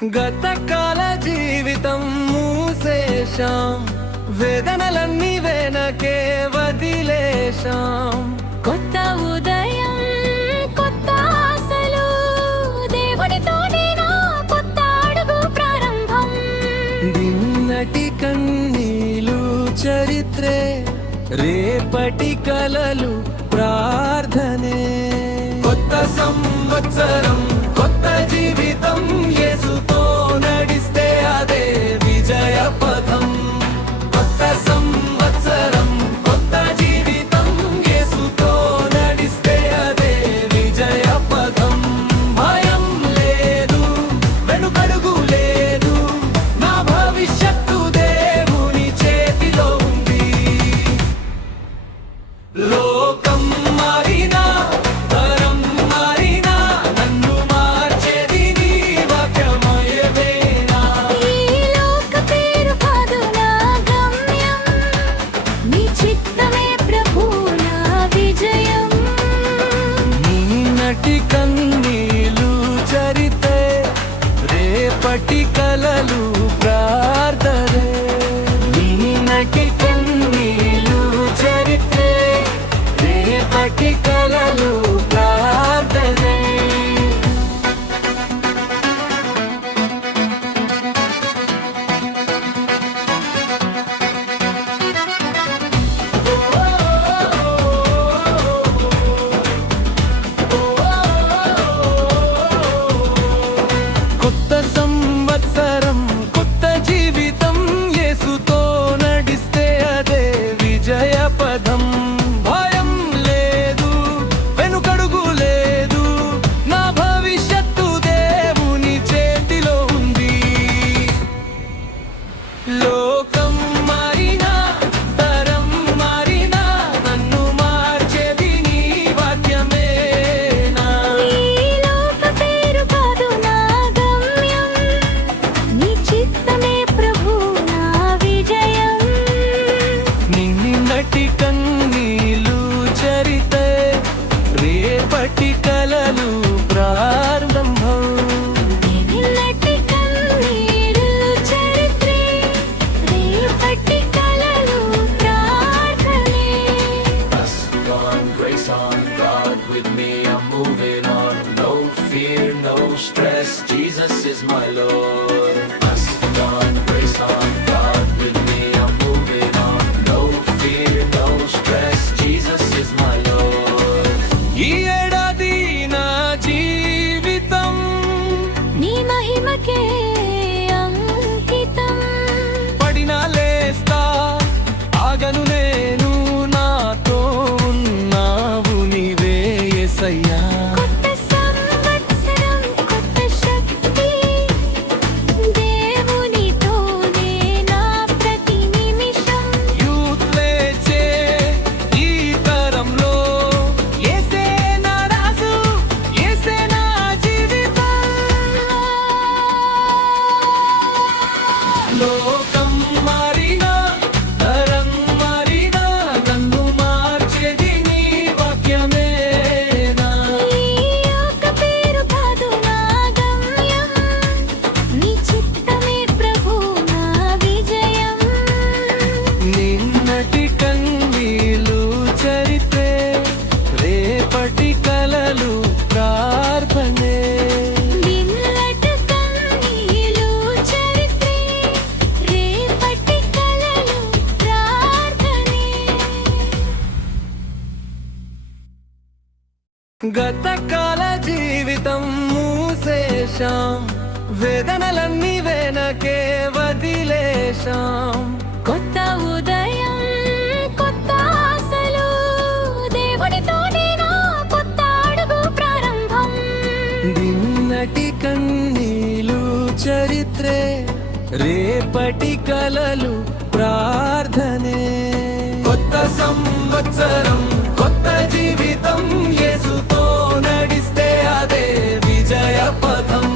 గతకాల జీవితం మూసేశాం, వేదనలన్నీ వెనకే వదిలేశాం. కొత్త ఉదయం, కొత్త ఆశలు, దేవునితోనే నా కొత్త అడుగు ప్రారంభం. నిన్నటి కన్నీలు చరిత్రే, రేపటి కలలు ప్రార్థనే. కొత్త సంవత్సరం, కొత్త జీవితం, యేసుతో నడిస్తే అదే విజయ పథం. కొత్త సంవత్సరం, కొత్త జీవితం, యేసుతో నడిస్తే అదే విజయ పథం. భయం లేదు, వెనుకడుగు లేదు, నా భవిష్యత్తు దేవుని చేతిలో ఉంది. లోకం మారినా, తరం మారినా, నన్ను మార్చేది నీ వాక్యమయమేనా. ఈ లోక పేరు కాదు నా గమ్యం, నీ చిత్తమే ప్రభు నా విజయం. నిన్నటి కన్నీలు చరితే, రేపటి కలలు ప్రార్థనే. నిన్నటి కన్నీలు చరితే, రేపటి కలలు ప్రార్థనే. కొత్త సంవత్సరం, కొత్త జీవితం, యేసుతో నడిస్తే అదే విజయ పదం. భయం లేదు, వెనుకడుగు లేదు, నా భవిష్యత్తు దేవుని చేతిలో ఉంది. లోకం మారినా, తరం మారినా, నన్ను మార్చేది నీ వాక్యమేనా. ఈ లోక పేరు కాదు నా గమ్యం, నీ చిత్తమే ప్రభు నా విజయం. నిన్నటి కన్నీలు చరితే, రేపటి కలలు ప్రారంభం. నిన్నటి కన్నీరు చరిత్రే, రేపటి కలలు ప్రార్థనే. Dusk on, grace on, God with me, I'm moving on. No fear, no stress, Jesus is my Lord. Dusk on, grace on, God with me, I'm moving on. No fear, no stress, Jesus is my Lord. ఈ ఏడాది నా జీవితం నీ మహిమకే అంకితం. పడినా లేస్తా, ఆగను నేను, నాతో ఉన్నావు నీవే యేసయ్యా. కొత్త సంవత్సరం, కొత్త శక్తి, దేవునితోనే నా ప్రతి నిమిషం. యూత్ లేచే ఈ తరంలో, యేసే నా రాజు, యేసే నా జీవితం. లోకం మారినా, తరం మారినా, నన్ను మార్చేది నీ వాక్యమేనా. ఈ యొక్క పేరు కాదు నా గమ్యం, నీ చిత్తమే ప్రభు నా విజయం. నిన్నటి కన్నీలు చరితే, రేపటి కలలు ప్రార్థనే. నిన్నటి కన్నీలు చరిత్రే, రేపటి కలలు ప్రార్థనే. గతకాల జీవితం మూసేశాం, వేదనలన్నీ వెనకే వదిలేశాం. కొత్త ఉదయం, కొత్త ఆశలు, దేవునితోనే నా కొత్త అడుగు ప్రారంభం. నిన్నటి కన్నీలు చరిత్రే, రేపటి కలలు ప్రార్థనే. కొత్త సంవత్సరం, కొత్త జీవితం, యేసుతో నడిస్తే అదే విజయ పథం.